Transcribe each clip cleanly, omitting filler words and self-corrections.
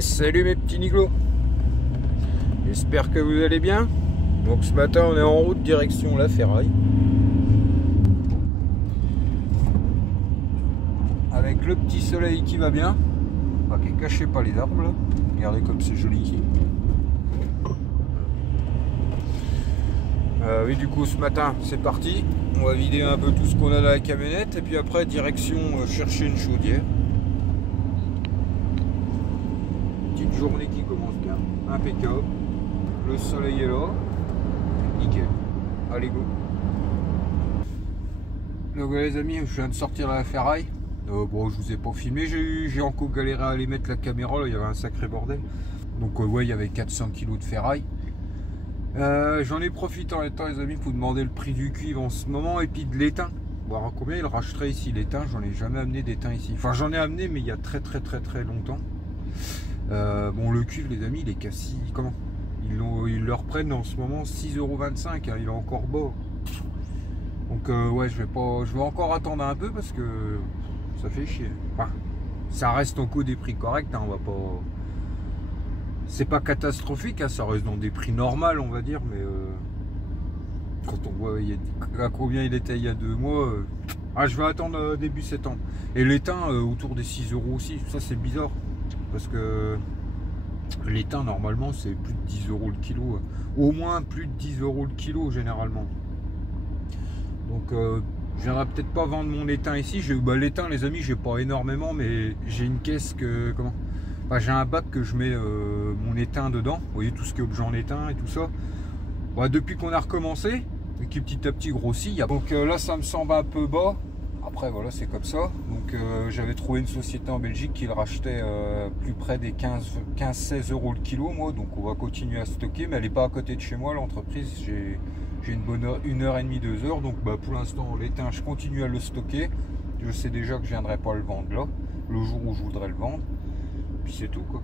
Salut mes petits Niglos. J'espère que vous allez bien. Donc ce matin on est en route direction la ferraille. Avec le petit soleil qui va bien. Enfin, qui est caché par les arbres là. Regardez comme c'est joli ici. Oui, du coup ce matin c'est parti. On va vider un peu tout ce qu'on a dans la camionnette. Et puis après direction chercher une chaudière. Petite journée qui commence bien. Impeccable. Le soleil est là. Nickel. Allez go. Donc voilà les amis, je viens de sortir la ferraille. Bon, je vous ai pas filmé, j'ai encore galéré à aller mettre la caméra, là, il y avait un sacré bordel. Donc ouais, il y avait 400 kg de ferraille. J'en ai profité en même temps les amis pour demander le prix du cuivre en ce moment et puis de l'étain. Voir combien il racheterait ici l'étain, j'en ai jamais amené d'étain ici. Enfin j'en ai amené mais il y a très longtemps. Bon le cuivre les amis il est cassé, comment ils le reprennent en ce moment 6,25 €, hein, il est encore bas. Donc ouais je vais encore attendre un peu parce que ça fait chier. Enfin, ça reste encore des prix corrects, hein, on va pas. C'est pas catastrophique, hein, ça reste dans des prix normaux on va dire, mais quand on voit à combien il était il y a 2 mois, je vais attendre début septembre. Et l'étain autour des 6 € aussi, ça c'est bizarre. Parce que l'étain normalement c'est plus de 10 € le kilo, au moins plus de 10 € le kilo généralement. Donc je viendrai peut-être pas vendre mon étain ici. L'étain les amis j'ai pas énormément, mais j'ai une caisse que enfin, j'ai un bac que je mets mon étain dedans. Vous voyez tout ce qui est objet en étain et tout ça. Depuis qu'on a recommencé et qui petit à petit grossit, donc là ça me semble un peu bas. Après voilà c'est comme ça. Donc j'avais trouvé une société en Belgique qui le rachetait plus près des 15-16 € le kilo moi. Donc on va continuer à stocker, mais elle n'est pas à côté de chez moi l'entreprise. J'ai une bonne heure, 1h30, 2 heures. Donc pour l'instant l'étain je continue à le stocker. Je sais déjà que je viendrai pas le vendre là, le jour où je voudrais le vendre. Puis c'est tout quoi.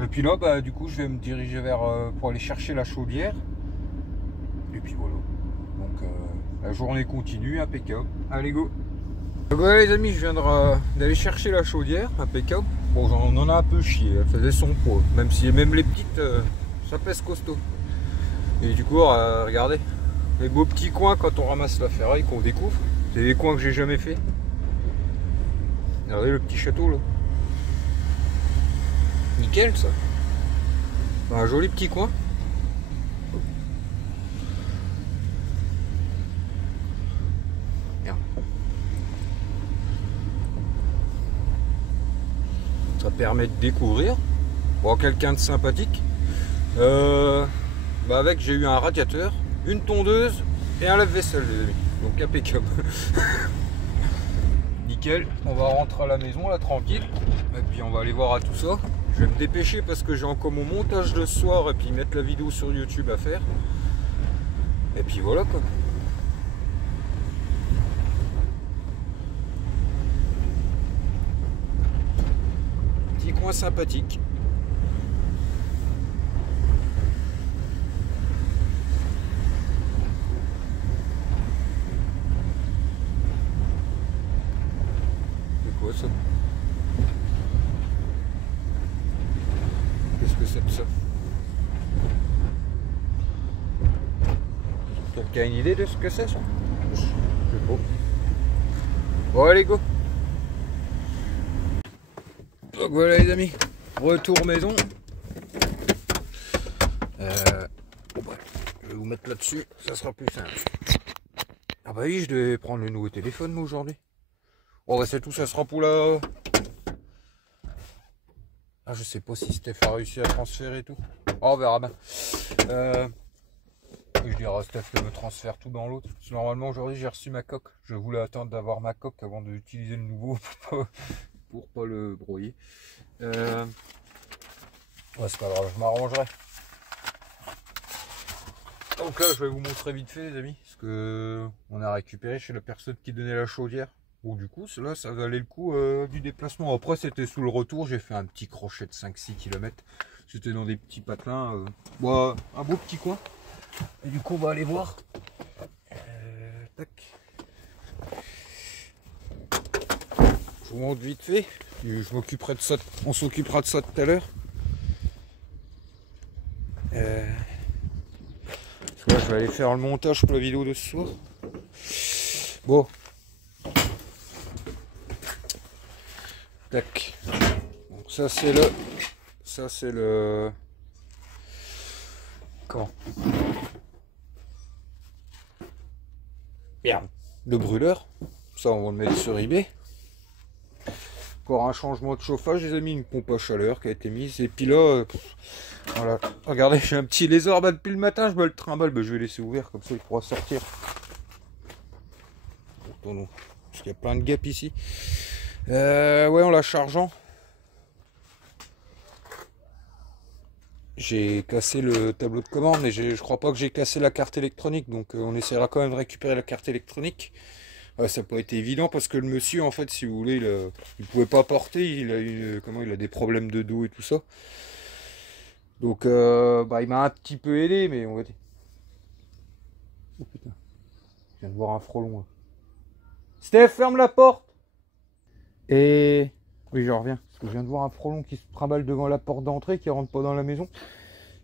Et puis là du coup je vais me diriger vers pour aller chercher la chaudière. Et puis voilà. Donc la journée continue, impeccable. Allez go. Donc voilà les amis, je viens d'aller chercher la chaudière, impeccable. Bon on en a un peu chié, elle faisait son poids. Même si même les petites ça pèse costaud. Et du coup regardez, les beaux petits coins quand on ramasse la ferraille qu'on découvre. C'est des coins que j'ai jamais fait. Regardez le petit château là. Nickel ça. Un joli petit coin. Merde. Ça permet de découvrir. Bon, quelqu'un de sympathique. Avec j'ai eu un radiateur, une tondeuse et un lave-vaisselle les amis. Donc impeccable. Nickel. On va rentrer à la maison là tranquille. Et puis on va aller voir à tout ça. Je vais me dépêcher parce que j'ai encore mon montage de ce soir et puis mettre la vidéo sur YouTube à faire. Et puis voilà quoi. Petit coin sympathique. C'est quoi ça? Qu'est-ce que c'est que ça? Quelqu'un a une idée de ce que c'est ça? Je sais pas. Bon allez go. Donc voilà les amis, retour maison. Je vais vous mettre là-dessus, ça sera plus simple. Ah bah oui, je devais prendre le nouveau téléphone moi aujourd'hui. Bon c'est tout, ça sera pour la... je sais pas si Steph a réussi à transférer et tout. On verra bien. Et je dirai à Steph de me transfère tout dans l'autre. Normalement aujourd'hui j'ai reçu ma coque. Je voulais attendre d'avoir ma coque avant d'utiliser le nouveau pour pas le brouiller. Ouais c'est pas grave, je m'arrangerai. Donc là je vais vous montrer vite fait les amis ce que on a récupéré chez la personne qui donnait la chaudière. Bon du coup cela ça valait le coup du déplacement. Après c'était sous le retour, j'ai fait un petit crochet de 5-6 km. C'était dans des petits patelins. Un beau petit coin. Et du coup on va aller voir. Tac. Je vous montre vite fait. Je m'occuperai de ça, on s'occupera de ça tout à l'heure. Là, je vais aller faire le montage pour la vidéo de ce soir. Bon. Tac. Donc ça c'est le... Ça c'est le... Comment? Merde. Le brûleur. Ça on va le mettre sur eBay. Encore un changement de chauffage, j'ai mis une pompe à chaleur qui a été mise. Et puis là, voilà. Regardez, j'ai un petit lézard bah, depuis le matin, je me le trimballe, bah, je vais laisser ouvert, comme ça il pourra sortir. Parce qu'il y a plein de gaps ici. Ouais, en la chargeant, j'ai cassé le tableau de commande, mais je crois pas que j'ai cassé la carte électronique, donc on essaiera quand même de récupérer la carte électronique. Ça n'a pas été évident parce que le monsieur, en fait, si vous voulez, il pouvait pas porter, il a des problèmes de dos et tout ça. Donc, bah, il m'a un petit peu aidé, mais on va dire. Oh putain, je viens de voir un frelon. Là. Steph, ferme la porte. Et oui, je reviens parce que je viens de voir un frelon qui se trimballe devant la porte d'entrée, qui rentre pas dans la maison.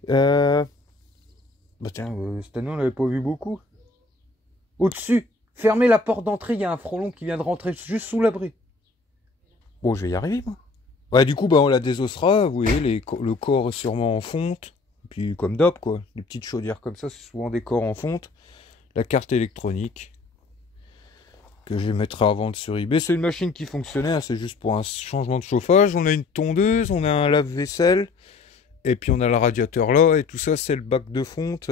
Bah tiens, cette année on l'avait pas vu beaucoup. Au-dessus. Fermez la porte d'entrée, il y a un frelon qui vient de rentrer juste sous l'abri. Bon, je vais y arriver, moi. Ouais, du coup, bah, on la désossera. Vous voyez, le corps est sûrement en fonte. Et puis, comme d'hab, quoi. Les petites chaudières comme ça, c'est souvent des corps en fonte. La carte électronique. Que je mettrai à vendre sur eBay. C'est une machine qui fonctionnait, hein, c'est juste pour un changement de chauffage. On a une tondeuse, on a un lave-vaisselle. Et puis, on a le radiateur là. Et tout ça, c'est le bac de fonte.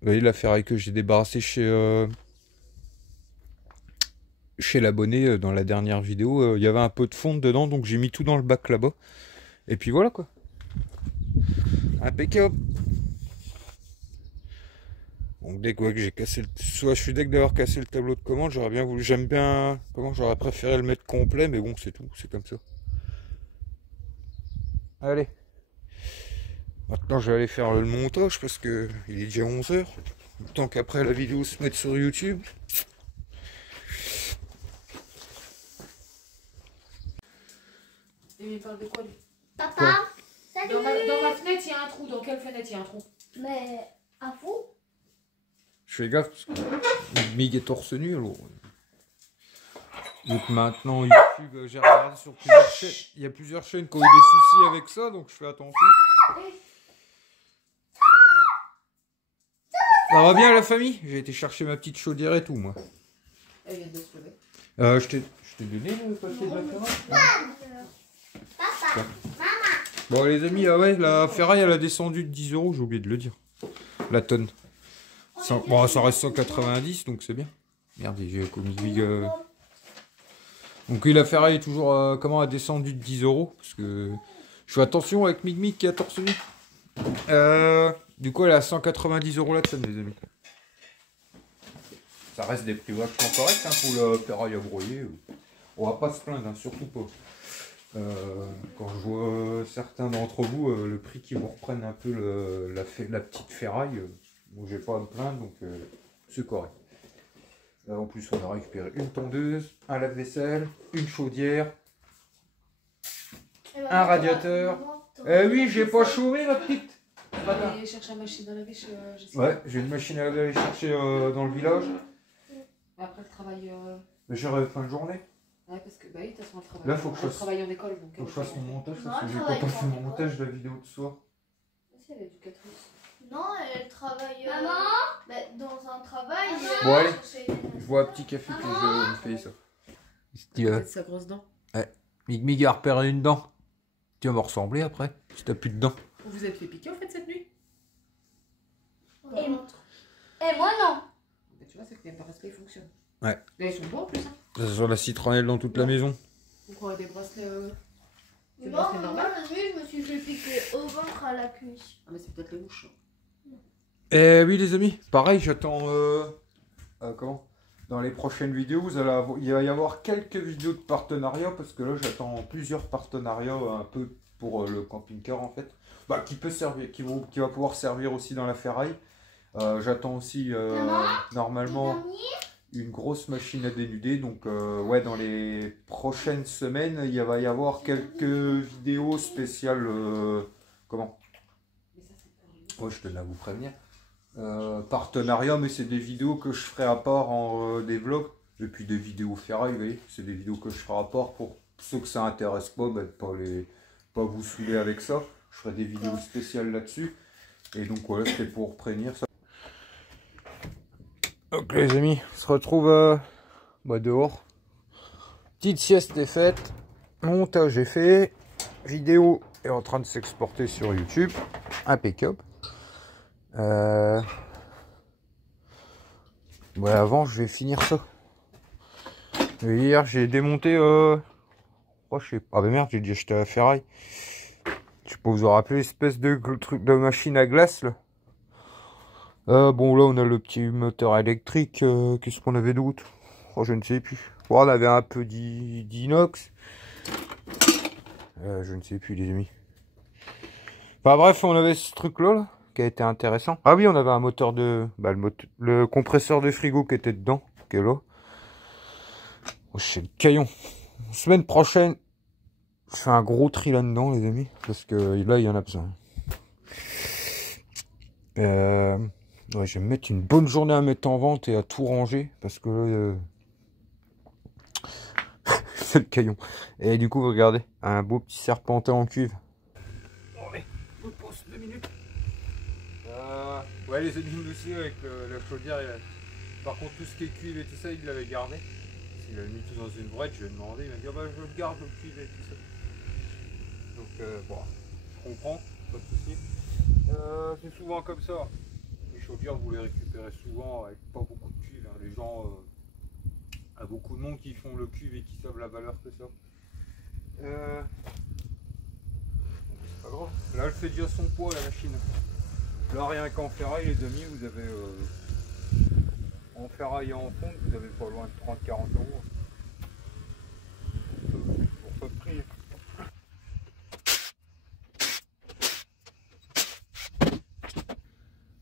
Vous voyez la ferraille que j'ai débarrassée chez l'abonné dans la dernière vidéo. Il y avait un peu de fonte dedans, donc j'ai mis tout dans le bac là-bas. Et puis voilà quoi. Impeccable. Donc dès que j'ai cassé soit je suis dès d'avoir cassé le tableau de commande, j'aurais bien voulu. J'aime bien. Comment j'aurais préféré le mettre complet, mais bon c'est tout, c'est comme ça. Allez. Maintenant je vais aller faire le montage parce que il est déjà 11h. Tant qu'après la vidéo se mette sur YouTube. Et il parle de quoi lui? Papa, salut. Dans ma fenêtre il y a un trou. Dans quelle fenêtre il y a un trou? Mais à vous? Je fais gaffe parce que Mig est torse nu alors. Donc maintenant YouTube, j'ai regardé sur plusieurs chaînes. Il y a plusieurs chaînes qui ont eu des soucis avec ça, donc je fais attention. Ça va bien la famille? J'ai été chercher ma petite chaudière et tout moi. Elle vient de se lever. Je t'ai donné le papier de la ferraille? Papa, maman. Bon les amis, ah ouais, la ferraille elle a descendu de 10 €, j'ai oublié de le dire. La tonne. Bon, ça reste 190, donc c'est bien. Merde, j'ai commis Donc oui, la ferraille est toujours comment a descendu de 10 €. Parce que je fais attention avec Mig qui a torse nu. Du coup elle est à 190 € la tonne les amis. Ça reste des prix vachement corrects hein, pour la ferraille à broyer. On va pas se plaindre, hein, surtout pas. Quand je vois certains d'entre vous, le prix qui vous reprennent un peu la petite ferraille, moi j'ai pas à me plaindre, donc c'est correct. Là, en plus, on a récupéré une tondeuse, un lave-vaisselle, une chaudière, un radiateur. Eh oui, j'ai pas chômé ma petite. Allez chercher la machine à laver chez Jessica. Ouais, j'ai une machine à laver à aller chercher dans le village. Après le travail. Mais j'aurai fin de journée. Ouais, parce que bah oui, de toute façon, elle travaille. Là, faut que je elle travaille en école. Donc Faut que je fasse mon montage Non, parce que elle j'ai travaille pas fait pas mon en montage de la vidéo de ce soir. Si, elle est éducatrice. Non, elle travaille dans un travail. Bon, allez. Je bois un petit café puis je vais me payer ça. Peut-être sa grosse dent. Mig a repéré une dent. Tu vas me ressembler après, si t'as plus de dents. Vous vous êtes fait piquer en fait cette nuit? Et moi non. Bah, tu vois, c'est que même par respect, il fonctionne. Ouais. Là, ils sont beaux en plus. Hein. Ça sent la citronnelle dans toute la maison. On croirait des bracelets. Des Non, bracelets moi normaux. la nuit, je me suis fait piquer au ventre à la cuisse. Ah, mais c'est peut-être les mouches. Eh oui les amis, pareil j'attends comment dans les prochaines vidéos il va y avoir quelques vidéos de partenariat parce que là j'attends plusieurs partenariats un peu pour le camping-car en fait. Bah, qui peut servir, qui va pouvoir servir aussi dans la ferraille. J'attends aussi normalement une grosse machine à dénuder. Donc ouais, dans les prochaines semaines, il va y avoir quelques vidéos spéciales. Comment? Ouais, je tenais à vous prévenir. Partenariat, mais c'est des vidéos que je ferai à part en des vlogs. Et puis des vidéos ferraille, vous voyez. C'est des vidéos que je ferai à part pour ceux que ça intéresse pas, ben, pas vous saouler avec ça. Je ferai des vidéos spéciales là-dessus. Et donc voilà, c'était pour prévenir ça. Donc les amis, on se retrouve dehors. Petite sieste est faite. Montage est fait. Vidéo est en train de s'exporter sur YouTube. Impeccable. Ouais, avant je vais finir ça. Et hier j'ai démonté oh, je sais pas. Ah bah merde, j'ai dit acheté la ferraille. Je sais pas vous en rappelez, l'espèce de truc de machine à glace là. Bon là on a le petit moteur électrique. Qu'est-ce qu'on avait d'autre? Oh, je ne sais plus. Bon, on avait un peu d'inox. Je ne sais plus les amis. Enfin bref, on avait ce truc là qui a été intéressant. Ah oui, on avait un moteur de... Bah, le compresseur de frigo qui était dedans, qui est là. Oh, c'est le caillon. Semaine prochaine, je fais un gros tri là-dedans, les amis. Parce que là, il y en a besoin. Ouais, je vais me mettre une bonne journée à mettre en vente et à tout ranger. Parce que c'est le caillon. Et du coup, regardez, un beau petit serpentin en cuve. Je pose 2 minutes. Ouais, les amis aussi avec la chaudière. Par contre, tout ce qui est cuivre et tout ça, il l'avait gardé. Il avait mis tout dans une boîte. Je lui ai demandé. Il m'a dit, oh, bah, je le garde le cuivre et tout ça. Donc, bon, je comprends, pas de soucis. C'est souvent comme ça. Les chaudières, vous les récupérez souvent avec pas beaucoup de cuivre. Hein. Les gens, il y a beaucoup de monde qui font le cuivre et qui savent la valeur que ça. C'est pas grave. Là, elle fait déjà son poids, la machine. Là, rien qu'en ferraille, les amis, vous avez en ferraille et en fonte, vous avez pas loin de 30-40 €. Pour pas de prix.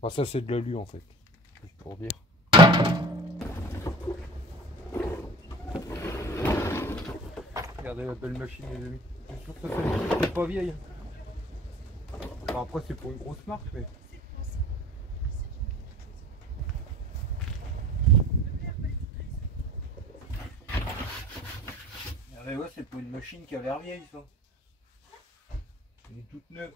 Enfin, ça, c'est de l'alu en fait, juste pour dire. Regardez la belle machine, les amis. Je suis sûr que ça, c'est pas vieille. Enfin, après, c'est pour une grosse marque, mais. Regardez, ouais, c'est pas une machine qui a l'air vieille, ça. Elle est toute neuve.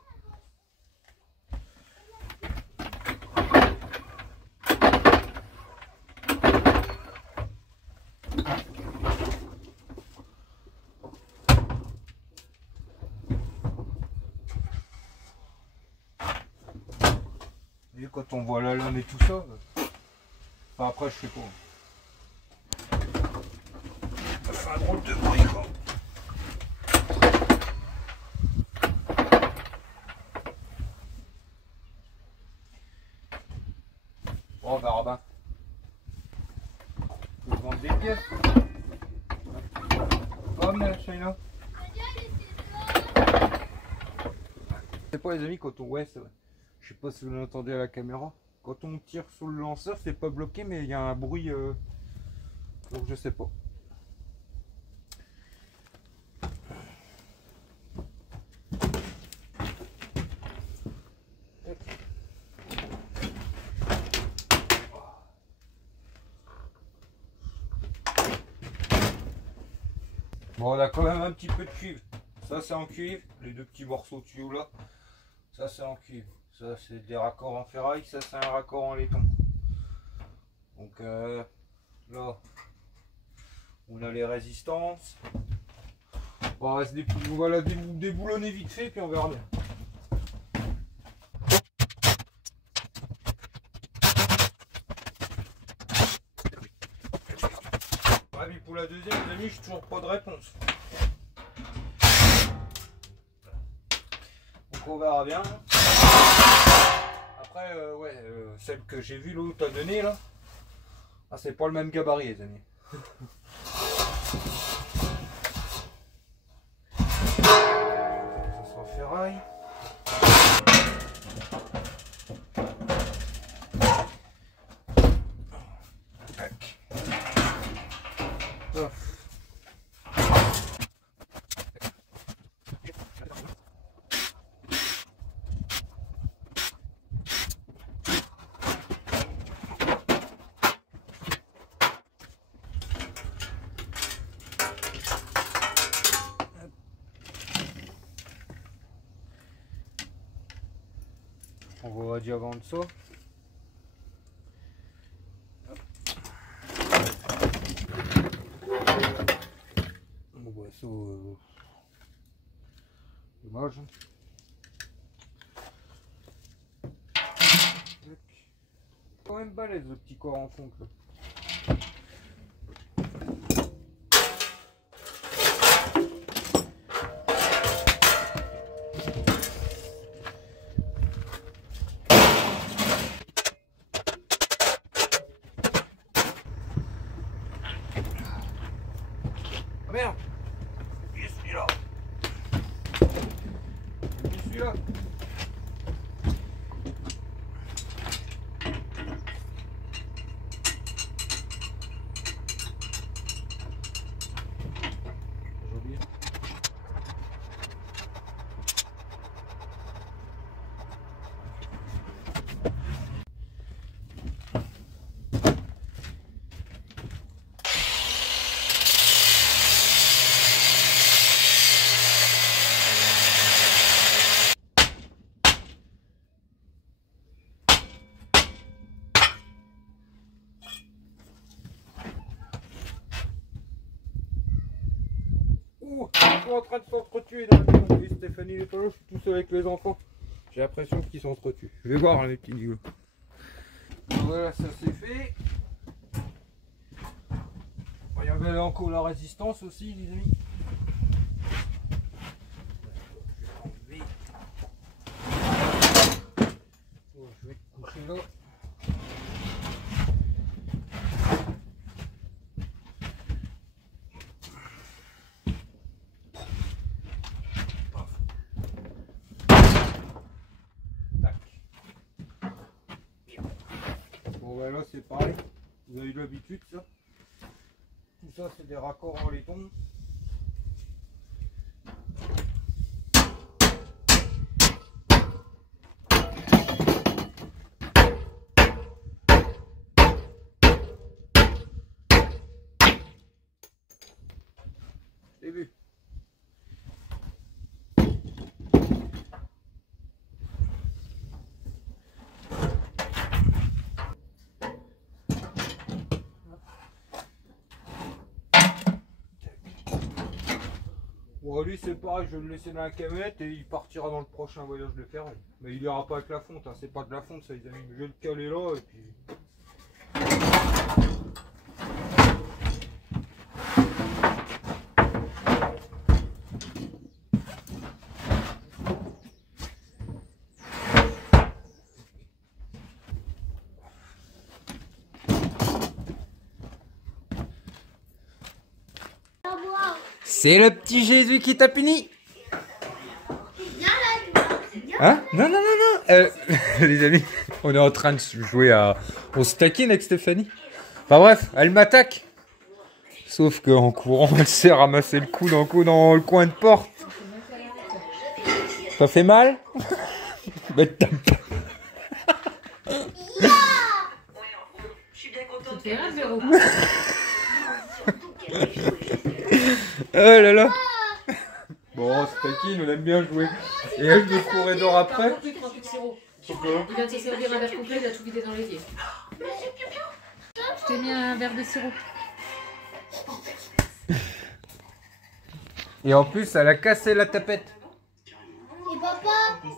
Et quand on voit la lame et tout ça, enfin après je sais pas. Ça fait un drôle de bruit quoi. Bon bah Robin, je vais vendre des pièces. Oh mais China. C'est pas les amis quand on... Ouais c'est vrai. Je sais pas si vous l'entendez à la caméra. Quand on tire sur le lanceur, c'est pas bloqué, mais il y a un bruit. Donc je sais pas. Bon, on a quand même un petit peu de cuivre. Ça c'est en cuivre. Les deux petits morceaux de tuyau là. Ça c'est en cuivre. Ça c'est des raccords en ferraille, ça c'est un raccord en laiton. Donc là, on a les résistances. Bon, on va la déboulonner vite fait puis on verra bien. Ouais, mais pour la deuxième, les amis, j'ai toujours pas de réponse. Donc on verra bien. Après, ouais, celle que j'ai vue l'autre a donné là, ah, c'est pas le même gabarit les amis. Ça sera ferraille. Tac. On va déjà vendre ça. Bon bah ça... dommage. Quand même balèze le petit corps en fonte là. Ah merde! Il est celui-là! Il est celui-là! J'ai oublié. Ouh, ils sont en train de s'entretuer dans la maison. Oui, Stéphanie n'est pas là, je suis tout seul avec les enfants. J'ai l'impression qu'ils s'entretuent. Je vais voir les petits niveaux. Voilà, ça c'est fait. Bon, il y avait encore la résistance aussi, les amis. Bon, je vais te coucher là. Bon ben là c'est pareil, vous avez eu l'habitude ça. Tout ça c'est des raccords en laiton. J'ai vu. Bon, lui c'est pareil, je vais le laisser dans la camionnette et il partira dans le prochain voyage de ferraille. Mais il ira pas avec la fonte, hein. C'est pas de la fonte ça les amis. Je vais le caler là et puis... C'est le petit Jésus qui t'a puni. Hein? Non, non, non, non. Les amis, on est en train de jouer à... On se taquine avec Stéphanie. Enfin bref, elle m'attaque. Sauf qu'en courant, elle s'est ramassé le coude dans le coin de porte. Ça fait mal? Mais tape pas. Oh là là. Bon, c'est taquine, on aime bien jouer. Et elle de courir d'or après. Il vient de se servir un verre complet, il a tout vidé dans l'évier. Je t'ai mis un verre de sirop. Et en plus, elle a cassé la tapette. Et papa?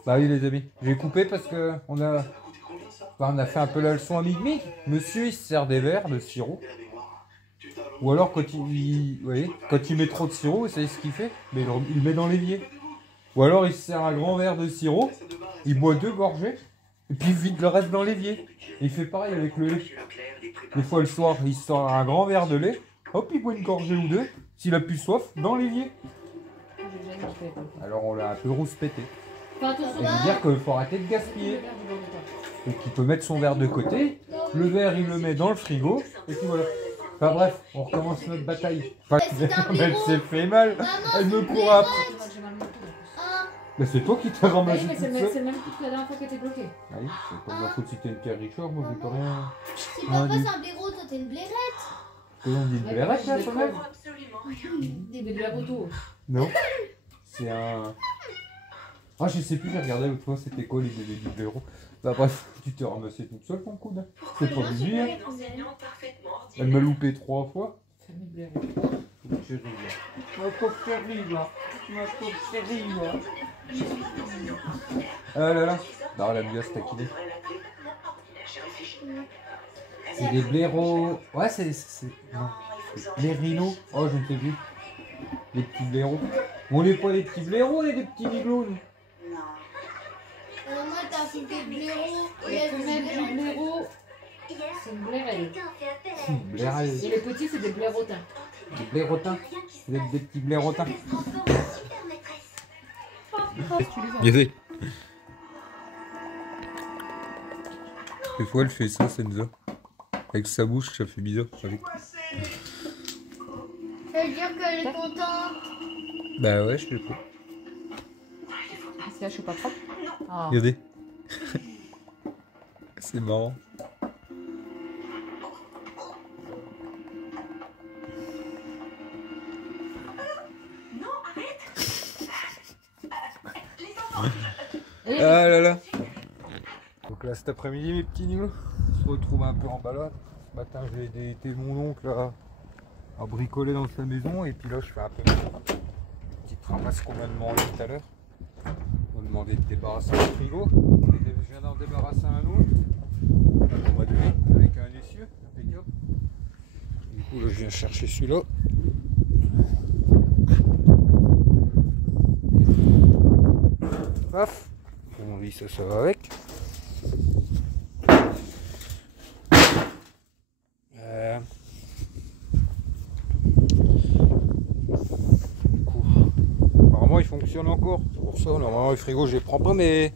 Bah oui les amis, j'ai coupé parce que on a fait un peu la leçon à Migmic. Monsieur il se sert des verres de sirop. Ou alors quand il met trop de sirop, vous savez ce qu'il fait? Mais il le met dans l'évier. Ou alors il se sert un grand verre de sirop, il boit 2 gorgées, et puis il vide le reste dans l'évier. Il fait pareil avec le lait. Des fois le soir, il sort un grand verre de lait, hop il boit une gorgée ou 2, s'il a plus soif, dans l'évier. Alors on l'a un peu rouspété. Et vous dire qu'il faut arrêter de gaspiller. Et qu'il peut mettre son verre de côté, le verre il le met dans le frigo, et puis voilà. Enfin bref, on recommence notre bataille. Enfin, elle s'est fait mal, elle me court après. Mais c'est toi qui t'as ramassé toute seule. C'est le même coup que la dernière fois que t'es bloqué. Ah oui, c'est pas de ma faute si t'es une Pierre Richard, moi j'ai pas rien. Si papa c'est un blaireau, toi t'es une blairette. On dit une blairette là quand même? Des blaireaux. Non, c'est un... Ah je sais plus, j'ai regardé l'autre fois, c'était quoi les bébés du blaireau. Bah bref, tu t'es ramassé toute seule ton coude. C'est pas obligé. Hein. Elle m'a loupé 3 fois. Ma pauvre chérie là. Ma pauvre chérie là. Ah là là. Non, elle a bien se taquiner. C'est des blaireaux. Ouais, c'est. Non. Les rhinos. Oh, je ne sais plus. Les petits blaireaux. On n'est pas des petits blaireaux, on est des petits biglons. Moi, t'as fait des blaireaux. Les femelles du blaireau, c'est une blairelle. Blairelle. Et les petits, c'est des blairotins. Des blairotins. Des petits blairotins. Regardez. Des fois, elle fait ça, Senza. Avec sa bouche, ça fait bizarre. Ça veut dire qu'elle est contente. Bah ouais, je sais pas. Est-ce que je suis pas propre? Ah. Regardez. C'est marrant. Ah là là. Donc là cet après-midi mes petits nuls, on se retrouve un peu en balade. Ce matin j'ai été mon oncle à bricoler dans sa maison et puis là je fais un peu une petite ramasse qu'on m'a demandé tout à l'heure. On m'a demandé de débarrasser le frigo. Je viens d'en débarrasser un autre. On m'a donné avec un essieu, impeccable. Du coup là je viens chercher celui-là. Paf. On dit ça va avec. Du coup, apparemment il fonctionne encore. C'est pour ça, normalement le frigo je les prends pas, mais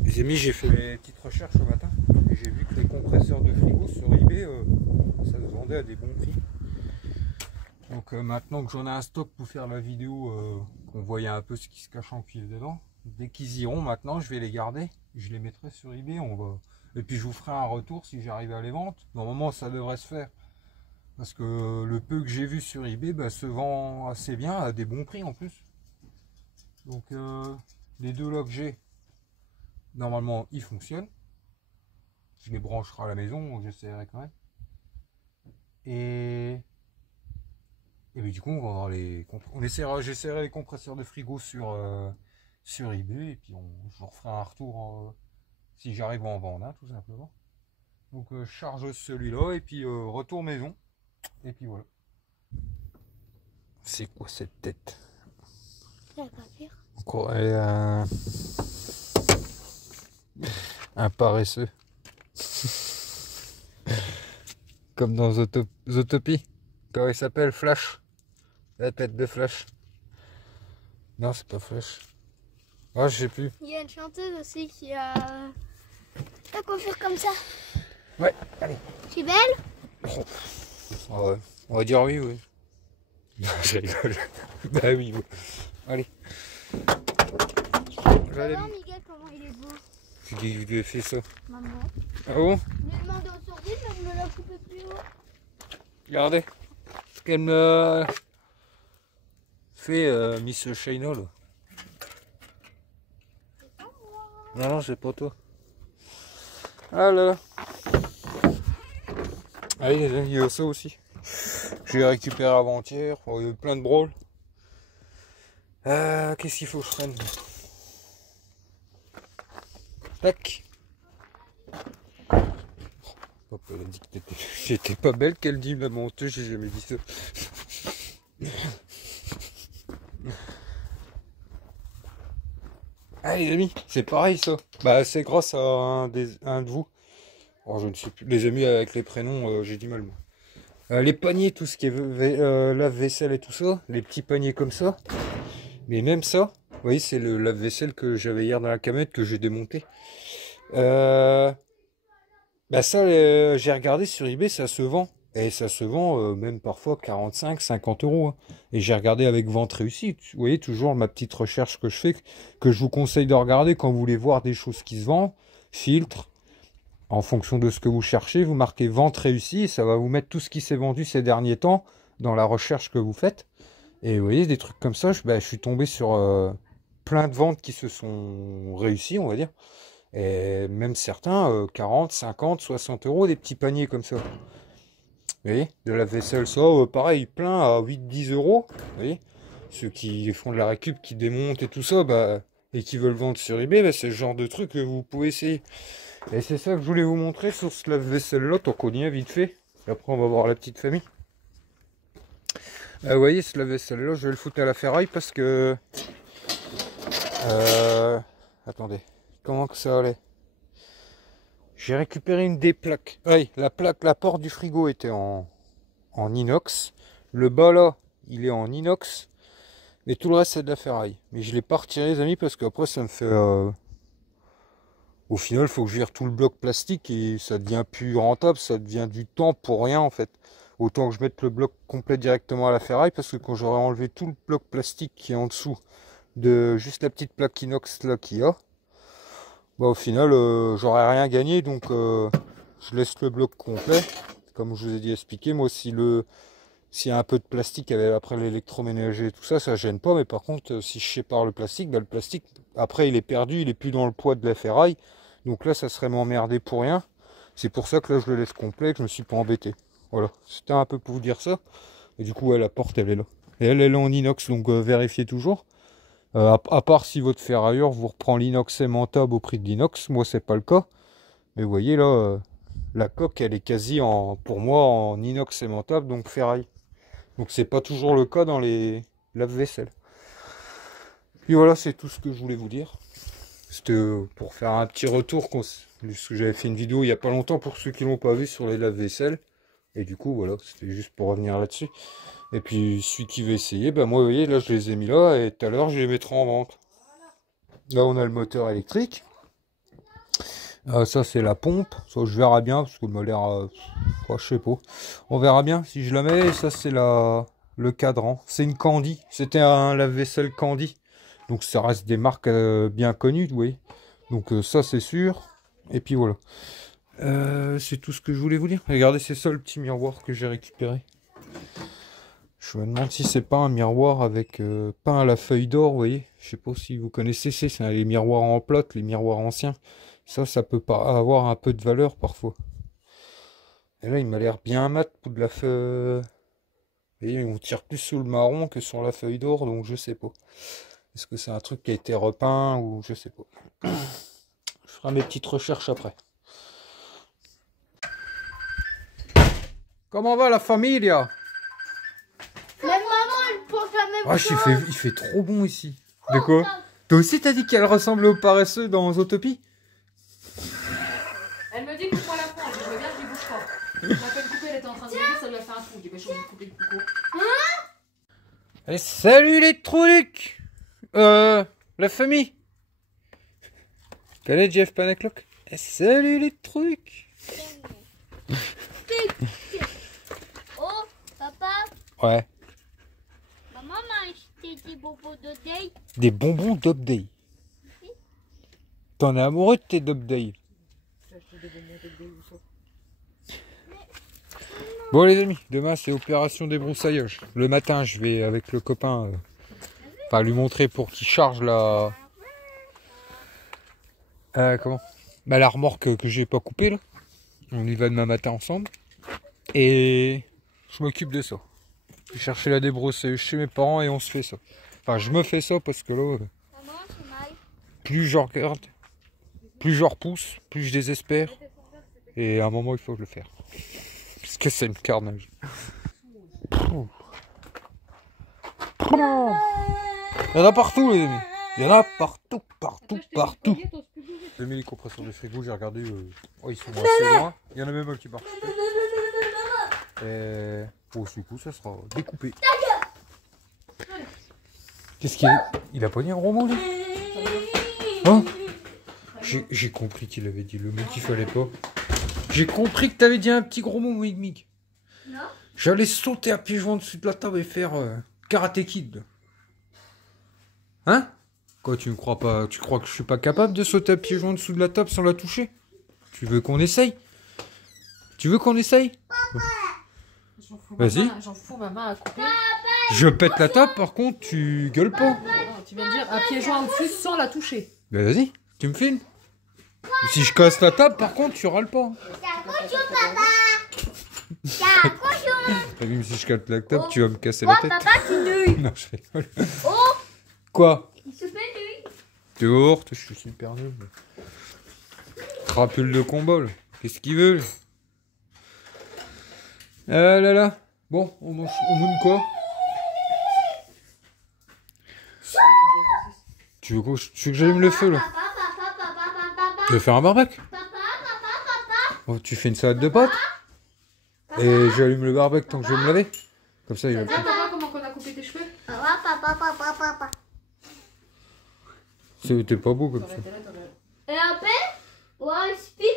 les amis, j'ai fait mes petites recherches ce matin et j'ai vu que les compresseurs de frigo sur eBay, ça se vendait à des bons prix. Donc maintenant que j'en ai un stock pour faire la vidéo, qu'on voyait un peu ce qui se cache en cuivre dedans, dès qu'ils iront maintenant, je vais les garder, je les mettrai sur eBay, et puis je vous ferai un retour si j'arrive à les vendre. Normalement ça devrait se faire, parce que le peu que j'ai vu sur eBay se vend assez bien, à des bons prix en plus. Donc les deux là que j'ai, normalement ils fonctionnent. Je les brancherai à la maison, j'essaierai quand même. Et bien, du coup on va avoir j'essaierai les compresseurs de frigo sur eBay, et puis je vous referai un retour si j'arrive à en vendre un, tout simplement. Donc charge celui-là et puis retour maison, et puis voilà. C'est quoi cette tête? Encore un paresseux. Comme dans Zootopie. Comment il s'appelle? Flash. La tête de Flash. Non, c'est pas Flash. Ah, je sais plus. Il y a une chanteuse aussi qui a la coiffure comme ça. Ouais, allez. Je suis belle? Oh, ouais. On va dire oui, oui. Non, je rigole. Bah oui, oui. Allez. Maman, Miguel, comment il est beau. Qui lui a fait ça? Maman. Ah bon? Je lui ai demandé au sourcil, mais je me l'ai coupé plus haut. Regardez ce qu'elle me fait, Miss Shayna là. Non, non, c'est pas toi. Ah là là. Ah, il y a ça aussi. J'ai récupéré avant-hier. Il y a eu plein de brôles. Qu'est-ce qu'il faut que je prenne? Tac. Hop, elle a dit que j'étais pas belle, qu'elle dit maman, j'ai jamais dit ça. Allez les amis, c'est pareil ça. Bah c'est grâce à un de vous. Oh, je ne sais plus. Les amis avec les prénoms, j'ai du mal moi. Les paniers, tout ce qui est lave-vaisselle et tout ça, les petits paniers comme ça. Mais même ça, vous voyez, c'est le lave-vaisselle que j'avais hier dans la camionnette que j'ai démonté. Bah ça, j'ai regardé sur eBay, ça se vend. Et ça se vend même parfois 45, 50 euros. Hein. Et j'ai regardé avec vente réussie. Vous voyez, toujours ma petite recherche que je fais, que je vous conseille de regarder quand vous voulez voir des choses qui se vendent. Filtre. En fonction de ce que vous cherchez, vous marquez vente réussie. Et ça va vous mettre tout ce qui s'est vendu ces derniers temps dans la recherche que vous faites. Et vous voyez, des trucs comme ça, je suis tombé sur plein de ventes qui se sont réussies, on va dire. Et même certains, 40, 50, 60 euros, des petits paniers comme ça. Vous voyez, de la vaisselle, ça, pareil, plein à 8-10 euros. Vous voyez, ceux qui font de la récup, qui démontent et tout ça, bah, et qui veulent vendre sur eBay, bah, c'est le genre de truc que vous pouvez essayer. Et c'est ça que je voulais vous montrer sur ce lave-vaisselle-là, tant qu'on y est vite fait. Et après, on va voir la petite famille. Vous voyez, ce lave-vaisselle-là, je vais le foutre à la ferraille parce que... attendez, comment que ça allait? J'ai récupéré une des plaques. Oui, la porte du frigo était en inox. Le bas là, il est en inox. Mais tout le reste, c'est de la ferraille. Mais je ne l'ai pas retiré, les amis, parce qu'après, ça me fait... Au final, il faut que je vire tout le bloc plastique et ça devient plus rentable. Ça devient du temps pour rien, en fait. Autant que je mette le bloc complet directement à la ferraille, parce que quand j'aurai enlevé tout le bloc plastique qui est en dessous de juste la petite plaque inox là qu'il y a, bah, au final, j'aurai rien gagné. Donc, je laisse le bloc complet. Comme je vous ai dit expliqué, moi, s'il y a un peu de plastique après l'électroménager et tout ça, ça gêne pas. Mais par contre, si je sépare le plastique, bah, le plastique, après, il est perdu, il est plus dans le poids de la ferraille. Donc là, ça serait m'emmerder pour rien. C'est pour ça que là, je le laisse complet, que je me suis pas embêté. Voilà, c'était un peu pour vous dire ça. Et du coup, ouais, la porte, elle est là. Et elle est en inox, donc vérifiez toujours. À part si votre ferrailleur vous reprend l'inox aimantable au prix de l'inox. Moi, c'est pas le cas. Mais vous voyez là, la coque, elle est quasi pour moi en inox aimantable, donc ferraille. Donc c'est pas toujours le cas dans les lave-vaisselle. Puis voilà, c'est tout ce que je voulais vous dire. C'était pour faire un petit retour, parce que j'avais fait une vidéo il n'y a pas longtemps pour ceux qui l'ont pas vu sur les lave-vaisselle. Et du coup, voilà, c'était juste pour revenir là-dessus. Et puis, celui qui veut essayer, bah moi, vous voyez, là, je les ai mis là, et tout à l'heure, je les mettrai en vente. Là, on a le moteur électrique. Ça, c'est la pompe. Ça, je verrai bien, parce qu'il m'a l'air... je sais pas. On verra bien si je la mets. Et ça, c'est le cadran. C'est une Candy. C'était un lave-vaisselle Candy. Donc, ça reste des marques bien connues, vous voyez. Donc, ça, c'est sûr. Et puis, voilà. C'est tout ce que je voulais vous dire. Regardez, c'est ça le petit miroir que j'ai récupéré. Je me demande si c'est pas un miroir avec peint à la feuille d'or, vous voyez. Je sais pas si vous connaissez, c'est les miroirs en plâtre, les miroirs anciens. Ça peut pas avoir un peu de valeur parfois. Et là, il m'a l'air bien mat pour de la feuille. Vous voyez, on tire plus sur le marron que sur la feuille d'or, donc je sais pas. Est-ce que c'est un truc qui a été repeint ou je sais pas. Je ferai mes petites recherches après. Comment va la famille? Même maman, elle pense la même chose. Il fait trop bon ici. De quoi? Toi aussi t'as dit qu'elle ressemblait aux paresseux dans Zootopie? Elle me dit coupe-moi la frange, je veux bien, je lui bouge pas. Je m'appelle couper, elle était en train de manger, ça lui a fait un trou. Je dis, bah, je vais couper le coucou. Allez, salut les trucs. La famille. Connais Jeff Panaclock? Salut les trucs. Oh, papa. Ouais. Maman m'a acheté des bonbons de day. Des bonbons Dub Day. T'en es amoureux de tes Dub Day? Bon les amis, demain c'est opération débroussaillage. Le matin je vais avec le copain lui montrer pour qu'il charge la... la remorque que j'ai pas coupée là. On y va demain matin ensemble. Et je m'occupe de ça. Je vais chercher la débroussailleuse chez mes parents et on se fait ça. Enfin je me fais ça parce que là, plus je regarde, plus je repousse, plus je désespère. Et à un moment il faut le faire. Parce que c'est une carnage. Il y en a partout les amis. Il y en a partout, partout, partout. J'ai mis les compresseurs de frigo, j'ai regardé. Ils sont assez loin. Il y en a même un qui marche. Et bon, du coup, ça sera découpé. Qu'est-ce qu'il a? Il a pas dit un gros mot lui? Hein? J'ai compris qu'il avait dit le mot qu'il fallait pas. J'ai compris que t'avais dit un petit gros mot, Mick. Non. J'allais sauter à pieds joints dessus de la table et faire Karate Kid. Hein? Quoi, tu me crois pas? Tu crois que je suis pas capable de sauter à pieds joints dessous de la table sans la toucher? Tu veux qu'on essaye? Tu veux qu'on essaye? Vas-y. J'en fous ma main à couper. Je pète la table, par contre, tu gueules pas. Tu viens de dire à pieds joints au-dessus sans la toucher. Ben vas-y, tu me filmes. Si je casse la table, par contre, tu râles pas. Même si je casse la table, tu vas me casser la tête. Papa, tu nuit. Non, je rigole. Oh, Quoi? il se fait nuit. Dehors, je suis super nul. Crapule de combat, là. Qu'est-ce qu'il veut, lui? Ah là là. Bon, on mange quoi? Tu veux quoi? Tu veux que j'allume le feu, là? Tu veux faire un barbecue? Oh, tu fais une salade de pâtes? Et j'allume le barbecue tant que je vais me laver? Comme ça, il va T'as plus. vu, papa, comment on a coupé tes cheveux? C'était pas beau comme ça. Et après, on va respirer.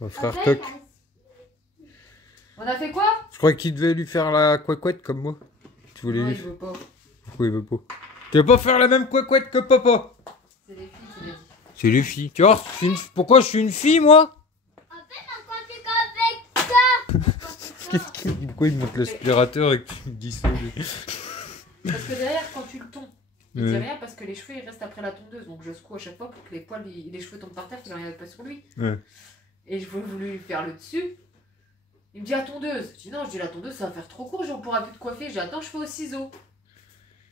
Mon frère Toc. On a fait quoi? Je crois qu'il devait lui faire la couecouette comme moi. Tu voulais Non, lui il veut pas. Pourquoi il veut pas? Tu veux pas faire la même couecouette que papa? C'est les filles, c'est les filles. C'est les filles. Tu vois, pourquoi je suis une fille, moi? Qu'est-ce qu'il dit? Pourquoi il monte l'aspirateur et que tu me dis ça? Parce que derrière, quand tu le tonds, il dit Ouais. rien parce que les cheveux ils restent après la tondeuse. Donc je secoue à chaque fois pour que les poils, les cheveux tombent par terre, qu'il n'y ait rien pas sur lui. Ouais. Et je voulais lui faire le dessus. Il me dit la tondeuse. Je dis non, je dis la tondeuse ça va faire trop court, on pourra plus te coiffer. J'ai attends, je fais au ciseau.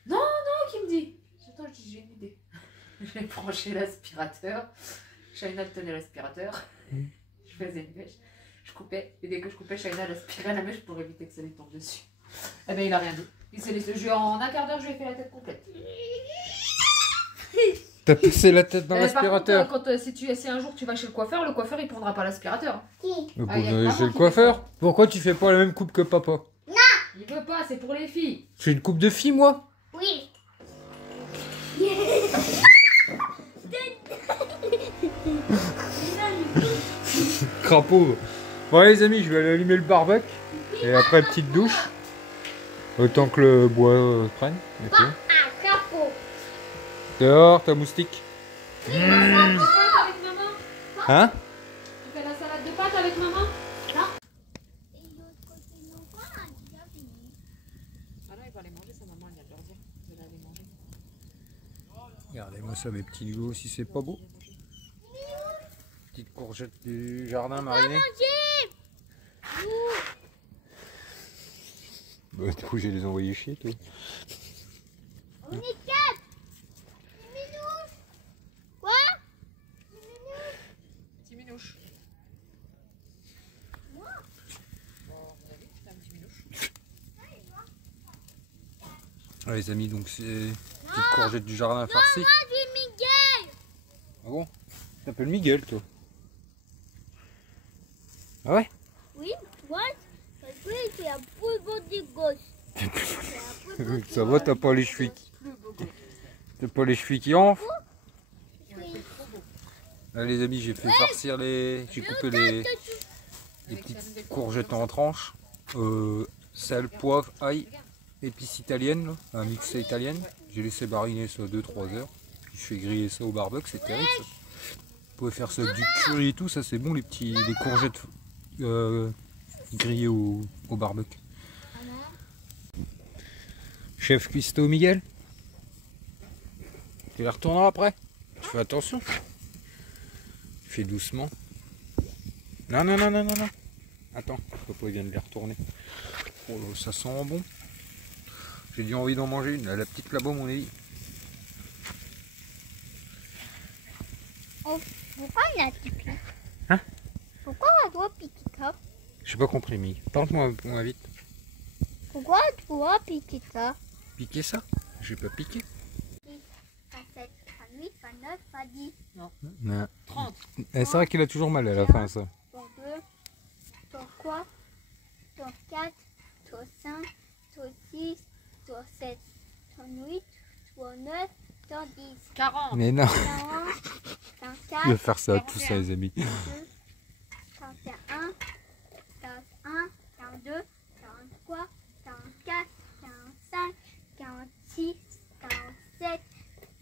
Non, qui me dit. J'attends, je dis j'ai une idée. J'ai branché l'aspirateur. Shaina tenait l'aspirateur. Je faisais une mèche. Je coupais. Et dès que je coupais, Shaina elle aspirait la mèche pour éviter que ça lui tombe dessus. Eh ben il a rien dit. Il s'est laissé. En un quart d'heure, je lui ai fait la tête complète. T'as passé la tête dans Par l'aspirateur? contre, si un jour tu vas chez le coiffeur il prendra pas l'aspirateur. Pour il y a aller que maman chez le qui coiffeur? fait ça. Pourquoi tu fais pas la même coupe que papa? Il veut pas, c'est pour les filles. Je fais une coupe de fille, moi? Oui. Crapaud. Bon, allez, les amis, je vais aller allumer le barbecue. Et après, petite douche. Autant que le bois prenne. Ok. Un capot. Dehors, ta moustique. Tu fais la salade de pâtes avec maman? Hein? Tu fais la salade de pâtes avec maman? Ah non, il va aller manger, sa maman, elle vient de leur dire. Il va aller manger. Regardez-moi ça, mes petits loups, si c'est pas beau. Petite courgette du jardin marinée. Bah, du coup, je vais les envoyer chier, toi. On est quatre. Quoi? Petit minouche. Bon, vous avez vu, c'est un petit minouche. Ouais, les amis, donc c'est petite courgette du jardin farcie. Moi, j'ai Miguel. Ah bon? Tu t'appelles Miguel, toi? Ah ouais? Oui, moi, c'est un peu beau des gosses. Ça va, t'as pas les cheveux qui... T'as pas les cheveux qui enflent? Là, les amis, j'ai fait farcir les... J'ai coupé les petites courgettes en tranches. Sel, poivre, ail, épices italiennes, là, un mix italienne. J'ai laissé mariner ça 2-3 heures. Puis je fais griller ça au barbecue, c'est terrible ça. Vous pouvez faire ça avec du curry et tout, ça c'est bon, les courgettes grillées au barbecue. Chef cuistot Miguel, tu les retourneras après. Tu fais attention. Tu fais doucement. Non. Attends, papa il vient de les retourner. Oh là, ça sent bon. J'ai dit envie d'en manger une. La petite là-bas, mon avis. Oh, pourquoi il a piqué? Hein? Pourquoi on doit piquer ça? J'ai pas compris, Mig. Parle-moi vite. Pourquoi on doit piquer ça? Piquer ça? J'ai pas piqué. 27, 28, 29, 30. Non. 30. C'est vrai qu'il a toujours mal à la fin, ça. 32, 33, 34, 35, 36, 37, 38, 39, 110, 40. Mais non. 41, Il va 44, faire ça à tous, ça, les amis. 41, 41, 42, 43, 44, 45, 46, 47,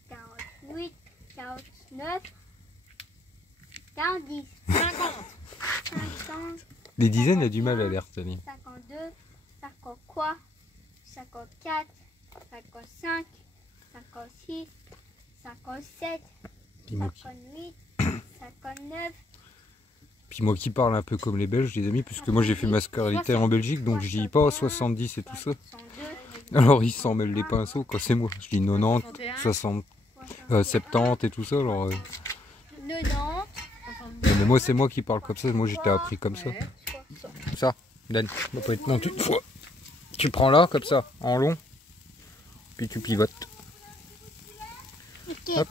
48, 49, 40, 50. 50, Les dizaines, il a du mal à les retenir. 52, 53, 54, 55, 56, 57, Puis moi, 58, 59. puis moi qui parle un peu comme les Belges, les amis, puisque moi j'ai fait ma scolarité en Belgique, donc je dis pas 70 et tout ça. 62, Alors ils s'en mêlent les pinceaux quand c'est moi. Je dis 90, 60, 70 et tout ça. Alors, 90, mais moi c'est moi qui parle comme ça, moi j'étais appris comme ça. Ça, Dan, on va pas être monté une fois. Tu prends là, comme ça, en long, puis tu pivotes. ok. Hop.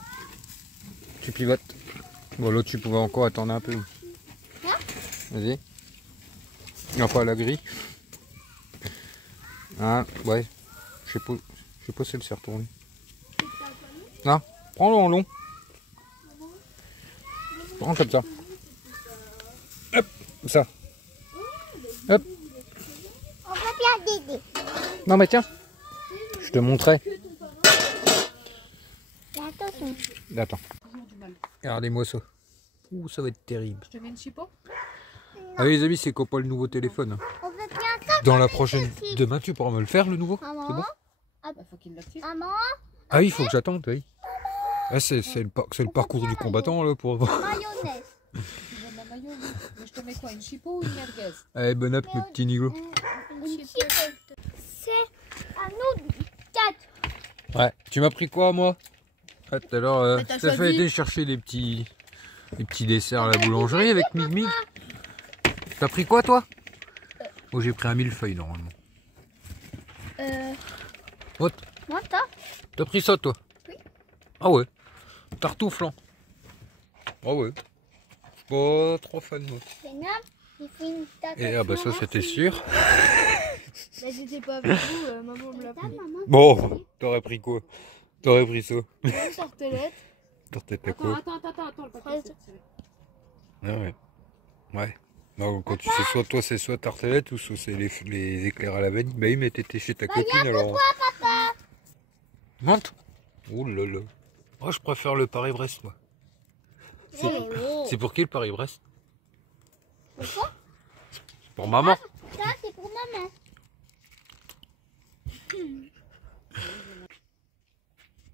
Tu pivotes. Bon, l'autre, tu pouvais encore attendre un peu. Vas-y. Non, pas à la grille. Ah, ouais. Je sais pas si elle s'est retournée. Non, prends-le en long. Prends comme ça. Hop, comme ça. Hop. On va bien d'aider. Non, mais tiens. Je te montrais. Attention. Attends. Toujours du mal. Regardez-moi ça. Ouh, ça va être terrible. Je te mets une chipo? Ah oui, les amis, c'est pas le nouveau téléphone. On va bien Dans la prochaine... Demain, tu pourras me le faire, le nouveau? C'est Maman, bon? Bah, faut qu'il l'active. maman, Ah oui, il faut que j'attende, oui. Ah, c'est le parcours du combattant, là, pour avoir... mayonnaise. Tu veux de la mayo, oui. Mais je te mets quoi? Une chipo ou une merguez? Allez, bon app, mes petits nigauds. Une chipette. C'est à nous 4. Ouais, tu m'as pris quoi, moi? Ah, tout à l'heure, t'as t'as fait choisi. aller chercher les petits desserts à la boulangerie avec Mig. T'as pris quoi, toi? Oh, j'ai pris un millefeuille, normalement. Oh, Moi, t'as t'as pris ça, toi? Oui. Ah ouais, tartouflant. Ah ouais, je suis pas trop fan, moi. il fait une tarte. Et ah bah ça, c'était sûr. Bah, j'étais pas avec vous, maman me l'a pris. Bon, t'aurais pris quoi? T'aurais pris ça? Une tartelette. Tartelette à Attends, quoi? attends, le papier. Fraise. Ah ouais. Ouais. Non, quand tu sais soit toi c'est soit tartelette ou soit c'est les éclairs à la vanille. Bah oui, mais t'étais chez ta copine alors. Monte. Oh là là. Moi je préfère le Paris-Brest moi. C'est pour qui le Paris-Brest? Pourquoi? C'est pour maman. Ça, c'est pour maman.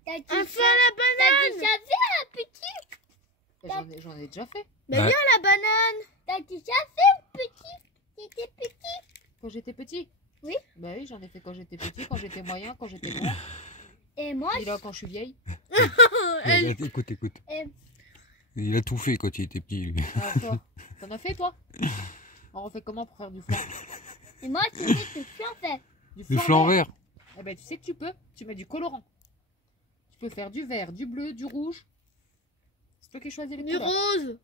Un feu à la banane. T'as déjà fait un petit? J'en ai déjà fait. Bah, Ouais. viens la banane. T'as déjà fait un petit? T'étais petit? Quand j'étais petit? Oui. Bah oui, j'en ai fait quand j'étais petit, quand j'étais moyen, quand j'étais grand. Et moi, Et là, quand je suis vieille. Écoute. Euh. Il a tout fait quand il était petit. Lui. Ah, toi, t'en as fait, toi? On refait comment pour faire du flan? et moi, tu sais que je suis en fait. Le flan vert. Eh ben, tu sais que tu peux. Tu mets du colorant. Tu peux faire du vert, du bleu, du rouge. C'est toi qui choisis les Du couleurs. rose.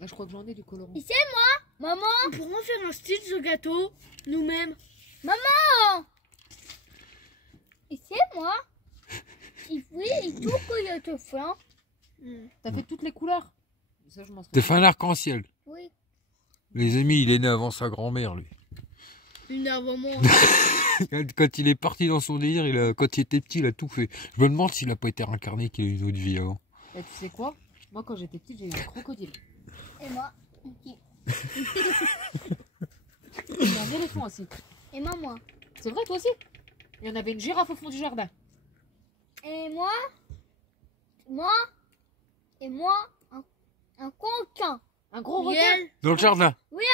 Ah, je crois que j'en ai du colorant. Et c'est moi, maman. On pourra faire un stitch de gâteau, nous-mêmes. Et c'est moi. Il faut que je te flan. T'as fait toutes les couleurs? Ça, je m'en T'as souviens. fait un arc-en-ciel. Oui. Les amis, il est né avant sa grand-mère lui. Une avant moi. Quand il est parti dans son délire, quand il était petit, il a tout fait. Je me demande s'il a pas été réincarné, qu'il a eu une autre vie avant. Et tu sais quoi? Moi, quand j'étais petite, j'ai eu un crocodile. Et moi, ici. J'ai un éléphant aussi. Et maman. C'est vrai, toi aussi? Il y en avait une girafe au fond du jardin. Et moi, et moi, un coquin. Un gros requin. Miguel. Dans le jardin. Oui,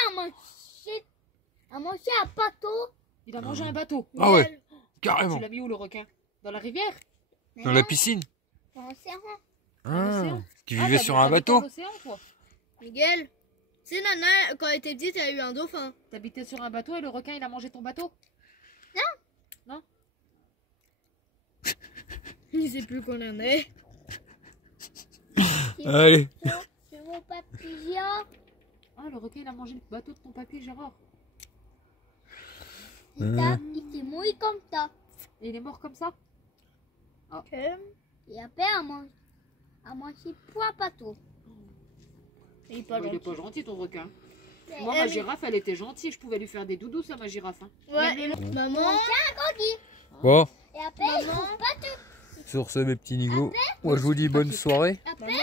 à manger un bateau. Il a mangé un bateau. Ah ouais, Miguel. carrément. Tu l'as mis où, le requin? Dans la rivière? Mais Dans non, la piscine. dans l'océan. l'océan. Tu Ah, vivais t'as- sur un t'habitais bateau? à l'océan, toi? Miguel. C'est Nana, quand elle était petite, elle a eu un dauphin. T'habitais sur un bateau et le requin, il a mangé ton bateau? Il sait plus qu'on en est. Allez. C'est mon papillon. Ah, le requin, il a mangé le bateau de ton papy, Gérard. Il s'est mouillé comme ça. Et il est mort comme ça? Et après, à manger pour un bateau. Il est pas Il est gentil. pas gentil, ton requin. Mais Moi, ma girafe, elle était gentille. Je pouvais lui faire des doudous, ça, ma girafe. Hein. Ouais. Maman. Bon, Et après, il trouve pas tout. sur ce mes petits nigauds, moi je vous dis bonne soirée. Après,